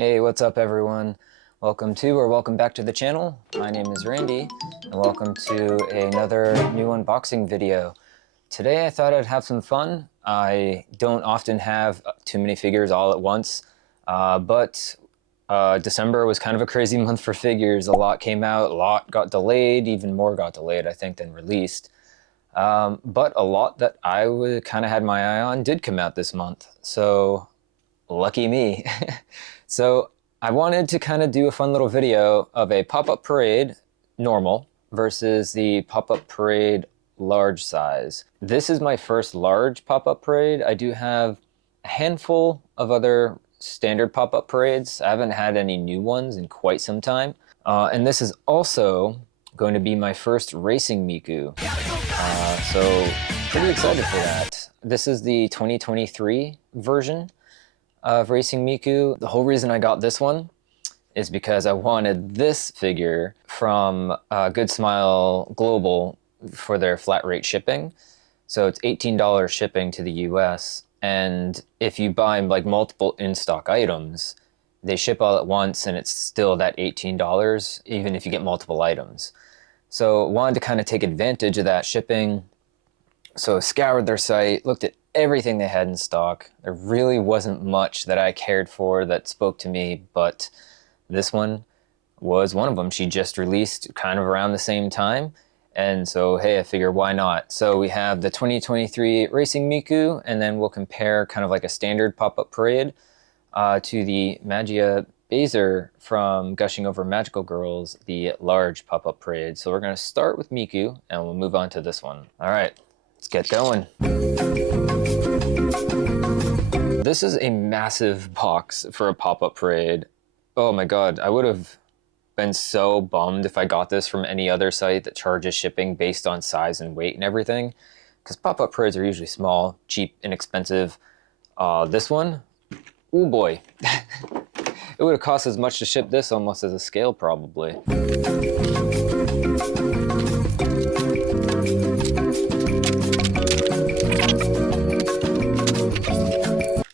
Hey, what's up everyone? Welcome back to the channel. My name is Randy and welcome to another new unboxing video. Today I thought I'd have some fun. I don't often have too many figures all at once, but December was kind of a crazy month for figures. A lot came out, a lot got delayed, even more got delayed I think than released. But a lot that I kind of had my eye on did come out this month, so lucky me. So I wanted to kind of do a fun little video of a pop-up parade normal versus the pop-up parade large size. This is my first large pop-up parade. I do have a handful of other standard pop-up parades. I haven't had any new ones in quite some time. And this is also going to be my first racing Miku. So pretty excited for that. This is the 2023 version of Racing Miku. The whole reason I got this one is because I wanted this figure from Good Smile Global for their flat rate shipping. So it's $18 shipping to the US, and if you buy like multiple in-stock items, they ship all at once and it's still that $18 even if you get multiple items. So wanted to kind of take advantage of that shipping. So scoured their site, looked at everything they had in stock. There really wasn't much that I cared for that spoke to me, but this one was one of them. She just released kind of around the same time, and so hey, I figure why not. So we have the 2023 Racing Miku, and then we'll compare kind of like a standard pop-up parade to the Magia Baiser from Gushing Over Magical Girls, the large pop-up parade. So we're going to start with Miku and we'll move on to this one. All right, let's get going. This is a massive box for a pop-up parade. Oh my god, I would have been so bummed if I got this from any other site that charges shipping based on size and weight and everything, because pop-up parades are usually small, cheap, inexpensive. This one, oh boy. It would have cost as much to ship this almost as a scale probably.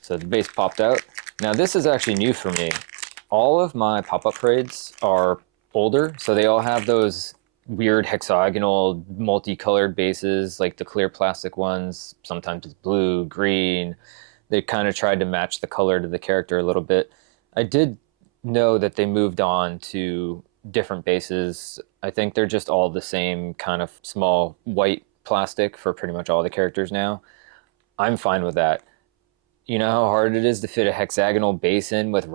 So the base popped out. Now this is actually new for me. All of my pop-up parades are older, so they all have those weird hexagonal multicolored bases, like the clear plastic ones. Sometimes it's blue, green. They kind of tried to match the color to the character a little bit. I did know that they moved on to different bases. I think they're just all the same kind of small white plastic for pretty much all the characters now. I'm fine with that. You know how hard it is to fit a hexagonal base in with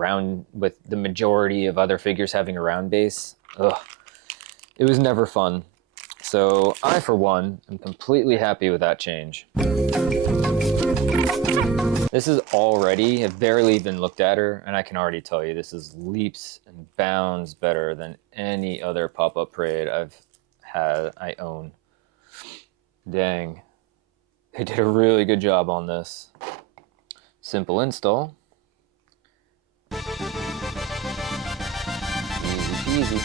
the majority of other figures having a round base? Ugh. It was never fun. So I, for one, am completely happy with that change. This is already, I've barely even looked at her, and I can already tell you this is leaps and bounds better than any other pop-up parade I own. Dang. They did a really good job on this. Simple install. Easy peasy.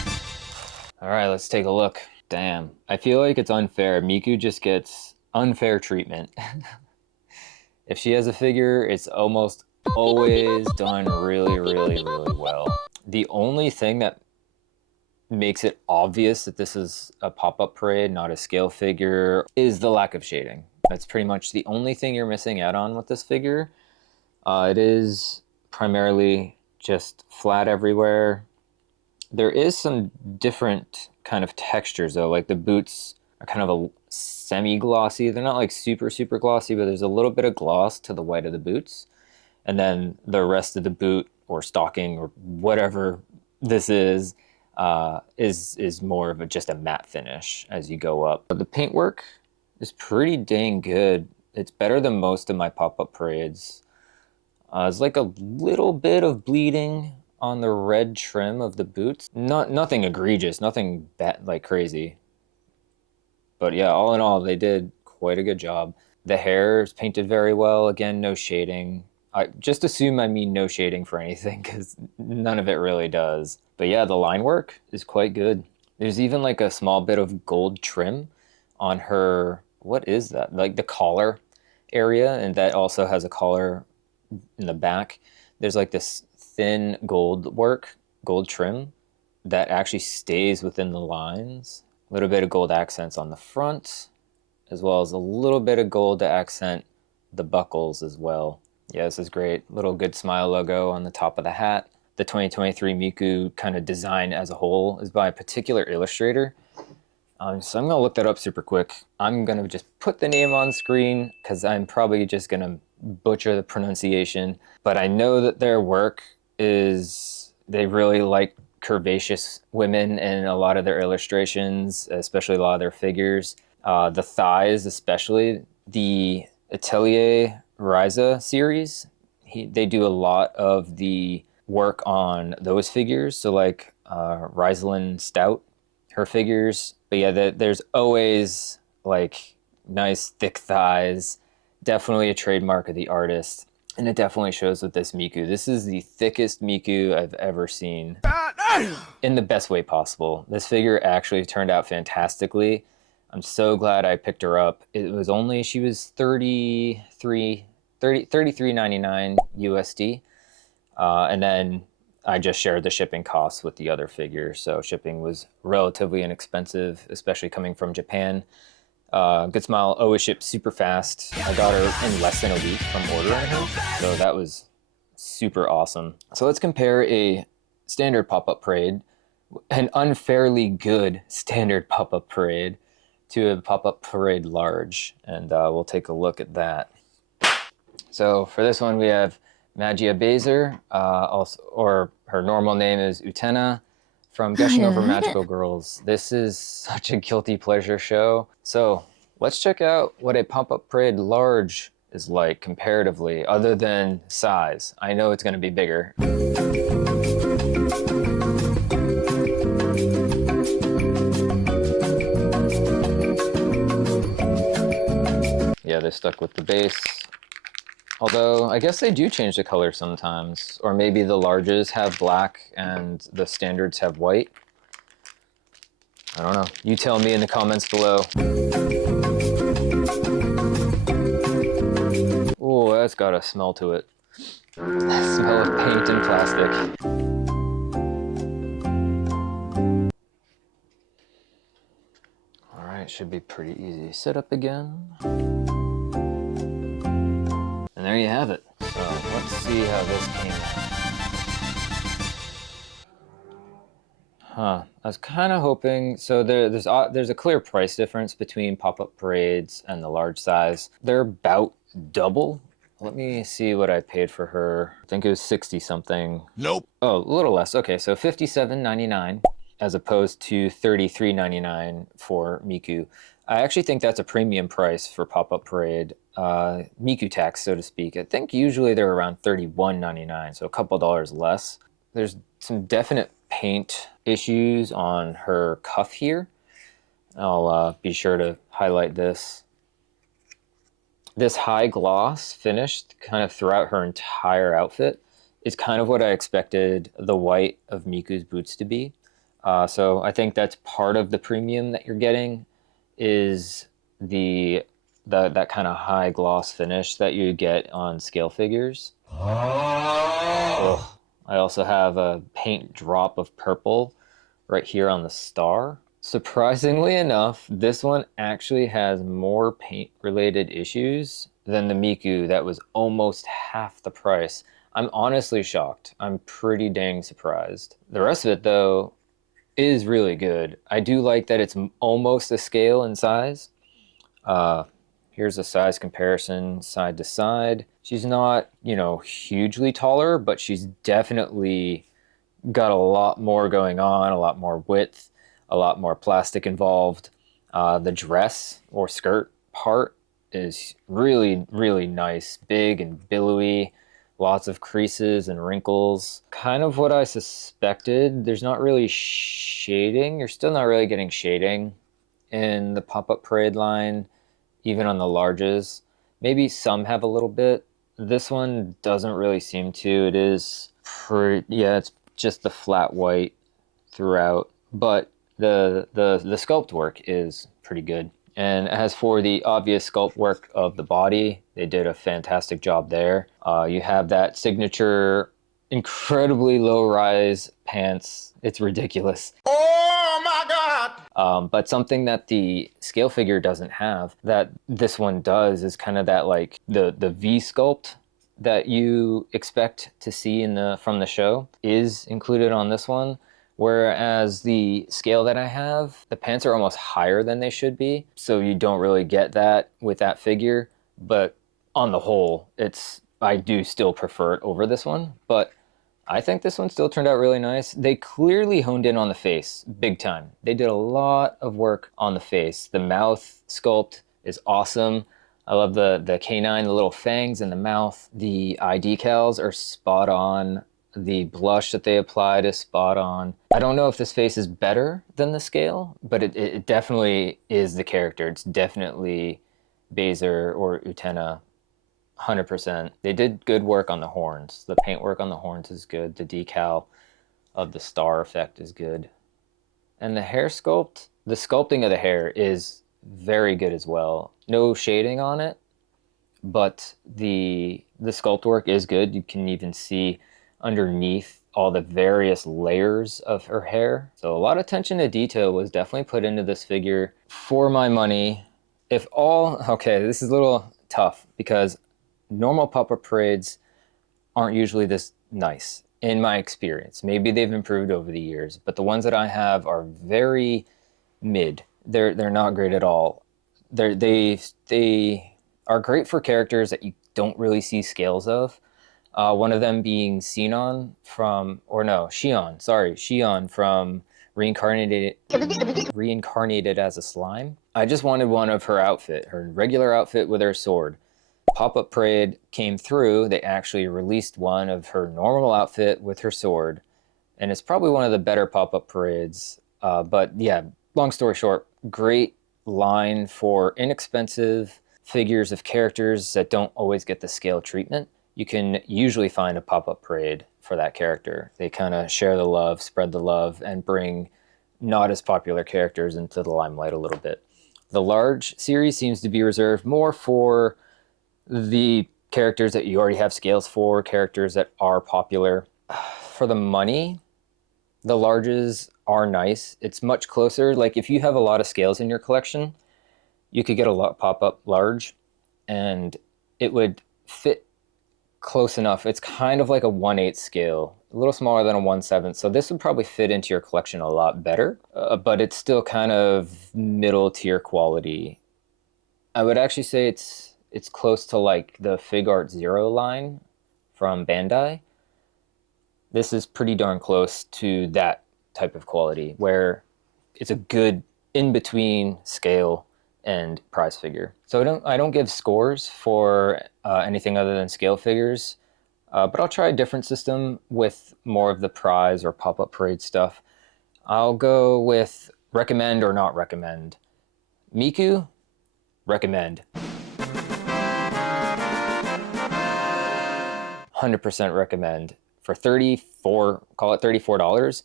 All right, let's take a look. Damn, I feel like it's unfair. Miku just gets unfair treatment. If she has a figure, it's almost always done really, really, really well. The only thing that makes it obvious that this is a pop-up parade, not a scale figure, is the lack of shading. That's pretty much the only thing you're missing out on with this figure. It is primarily just flat everywhere. There is some different kind of textures though, like the boots are kind of a semi-glossy. They're not like super, super glossy, but there's a little bit of gloss to the white of the boots. And then the rest of the boot or stocking or whatever this is more of just a matte finish as you go up. But the paintwork is pretty dang good. It's better than most of my pop-up parades. It's like a little bit of bleeding on the red trim of the boots. Nothing egregious, nothing bad, like crazy. But yeah, all in all, they did quite a good job. The hair is painted very well. Again, no shading. I just assume I mean no shading for anything because none of it really does. But yeah, the line work is quite good. There's even like a small bit of gold trim on her, what is that? Like the collar area, and that also has a collar in the back. There's like this thin gold work, gold trim that actually stays within the lines. A little bit of gold accents on the front, as well as a little bit of gold to accent the buckles as well. Yeah, this is great. Little Good Smile logo on the top of the hat. The 2023 Miku kind of design as a whole is by a particular illustrator. So I'm going to look that up super quick. I'm going to just put the name on screen because I'm probably just going to butcher the pronunciation. But I know that their work is, they really like curvaceous women in a lot of their illustrations, especially a lot of their figures. The thighs, especially. The Atelier Ryza series, they do a lot of the work on those figures. So like Rysalind Stout, her figures. But yeah, there's always like nice thick thighs. Definitely a trademark of the artist. And it definitely shows with this Miku. This is the thickest Miku I've ever seen in the best way possible. This figure actually turned out fantastically. I'm so glad I picked her up. It was only, she was $33.99 USD. And then I just shared the shipping costs with the other figure. So shipping was relatively inexpensive, especially coming from Japan. Good Smile always shipped super fast. I got her in less than a week from ordering her. So that was super awesome. So let's compare a standard pop-up parade, an unfairly good standard pop-up parade, to a pop-up parade large. And we'll take a look at that. So for this one, we have Magia Baiser, also, or her normal name is Utena, from Gushing Over Magical Girls. This is such a guilty pleasure show. So let's check out what a pop-up parade large is like comparatively, other than size. I know it's going to be bigger. Yeah, they stuck with the base. Although, I guess they do change the color sometimes. Or maybe the larges have black and the standards have white. I don't know. You tell me in the comments below. Oh, that's got a smell to it. Smell of paint and plastic. Alright, should be pretty easy. Set up again. And there you have it. So let's see how this came out. Huh. I was kind of hoping, so there's a clear price difference between pop-up parades and the large size. They're about double. Let me see what I paid for her. I think it was 60 something. Nope. Oh, a little less. Okay, so $57.99 as opposed to $33.99 for Miku. I actually think that's a premium price for pop-up parade. Miku tax, so to speak. I think usually they're around $31.99, so a couple dollars less. There's some definite paint issues on her cuff here. I'll be sure to highlight this. This high gloss finish kind of throughout her entire outfit is kind of what I expected the white of Miku's boots to be. So I think that's part of the premium that you're getting, is that kind of high gloss finish that you get on scale figures. Oh, I also have a paint drop of purple right here on the star. Surprisingly enough, this one actually has more paint related issues than the Miku that was almost half the price. I'm honestly shocked. I'm pretty dang surprised. The rest of it though is really good. I do like that it's almost a scale in size. Here's a size comparison side to side. She's not, hugely taller, but she's definitely got a lot more going on, a lot more width, a lot more plastic involved. The dress or skirt part is really, really nice, big and billowy, lots of creases and wrinkles. Kind of what I suspected. There's not really shading. You're still not really getting shading in the pop-up parade line, even on the larges. Maybe some have a little bit. This one doesn't really seem to. It is it's just the flat white throughout, but the sculpt work is pretty good. And as for the obvious sculpt work of the body, they did a fantastic job there. You have that signature incredibly low-rise pants. It's ridiculous. Oh my God! But something that the scale figure doesn't have, that this one does, is kind of that like the V sculpt that you expect to see from the show is included on this one. Whereas the scale that I have, the pants are almost higher than they should be, so you don't really get that with that figure. But on the whole, I do still prefer it over this one. But I think this one still turned out really nice. They clearly honed in on the face big time. They did a lot of work on the face. The mouth sculpt is awesome. I love the canine, the little fangs in the mouth. The eye decals are spot on. The blush that they applied is spot on. I don't know if this face is better than the scale, but it definitely is the character. It's definitely Baiser or Utena. 100%. They did good work on the horns. The paint work on the horns is good. The decal of the star effect is good. And the hair sculpt, the sculpting of the hair is very good as well. No shading on it, but the sculpt work is good. You can even see underneath all the various layers of her hair. So a lot of attention to detail was definitely put into this figure. For my money, okay, this is a little tough because normal pop-up parades aren't usually this nice in my experience. Maybe they've improved over the years, but the ones that I have are very mid. They're not great at all. They are great for characters that you don't really see scales of. One of them being Xion from Reincarnated as a Slime. I just wanted one of her outfit, her regular outfit with her sword. Pop-Up Parade came through. They actually released one of her normal outfit with her sword, and it's probably one of the better Pop-Up Parades. But yeah, long story short, great line for inexpensive figures of characters that don't always get the scale treatment. You can usually find a Pop-Up Parade for that character. They kind of share the love, spread the love, and bring not as popular characters into the limelight a little bit. The large series seems to be reserved more for the characters that you already have scales for, characters that are popular. For the money, the larges are nice. It's much closer. Like if you have a lot of scales in your collection, you could get a lot pop-up large and it would fit close enough. It's kind of like a 1/8 scale, a little smaller than a 1/7. So this would probably fit into your collection a lot better, but it's still kind of middle tier quality. I would actually say it's close to like the Fig Art Zero line from Bandai. This is pretty darn close to that type of quality where it's a good in-between scale and prize figure. So I don't give scores for anything other than scale figures, but I'll try a different system with more of the prize or pop-up parade stuff. I'll go with recommend or not recommend. Miku, recommend. 100% recommend. For call it $34,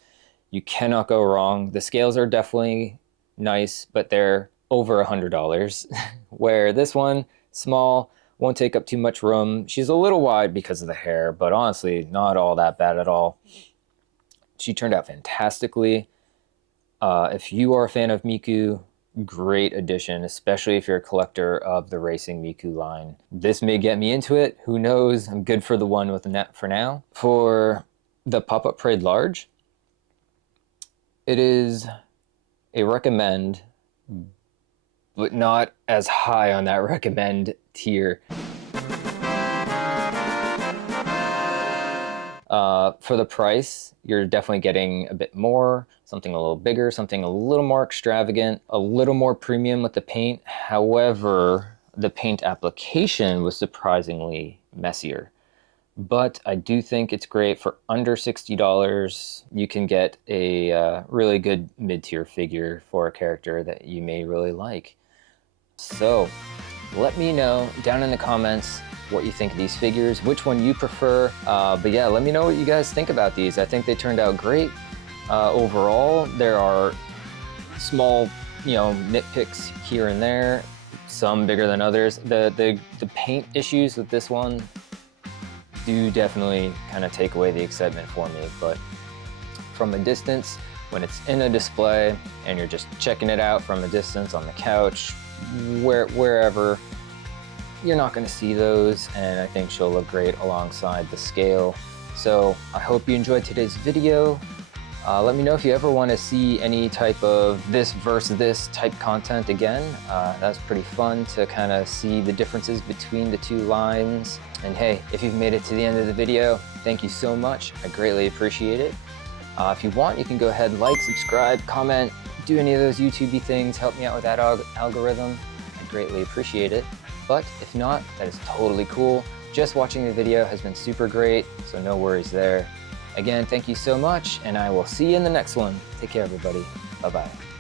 you cannot go wrong. The scales are definitely nice, but they're over $100. Where this one, small, won't take up too much room. She's a little wide because of the hair, but honestly, not all that bad at all. She turned out fantastically. If you are a fan of Miku, great addition, especially if you're a collector of the Racing Miku line. This may get me into it. Who knows? I'm good for the one with the net for now. For the Pop-Up Parade Large, it is a recommend, but not as high on that recommend tier. For the price, you're definitely getting a bit more, something a little bigger, something a little more extravagant, a little more premium with the paint. However, the paint application was surprisingly messier. But I do think it's great for under $60. You can get a really good mid-tier figure for a character that you may really like. So let me know down in the comments what you think of these figures, which one you prefer. But yeah, let me know what you guys think about these. I think they turned out great. Overall, there are small, nitpicks here and there, some bigger than others. The paint issues with this one, do definitely kind of take away the excitement for me. But from a distance, when it's in a display and you're just checking it out from a distance on the couch, wherever, you're not going to see those, and I think she'll look great alongside the scale. So I hope you enjoyed today's video. Let me know if you ever want to see any type of this versus this type content again. That's pretty fun to kind of see the differences between the two lines. And hey, if you've made it to the end of the video, thank you so much. I greatly appreciate it. If you want, you can go ahead and like, subscribe, comment, do any of those YouTube-y things, help me out with that algorithm. I greatly appreciate it. But if not, that is totally cool. Just watching the video has been super great, so no worries there. Again, thank you so much, and I will see you in the next one. Take care, everybody. Bye-bye.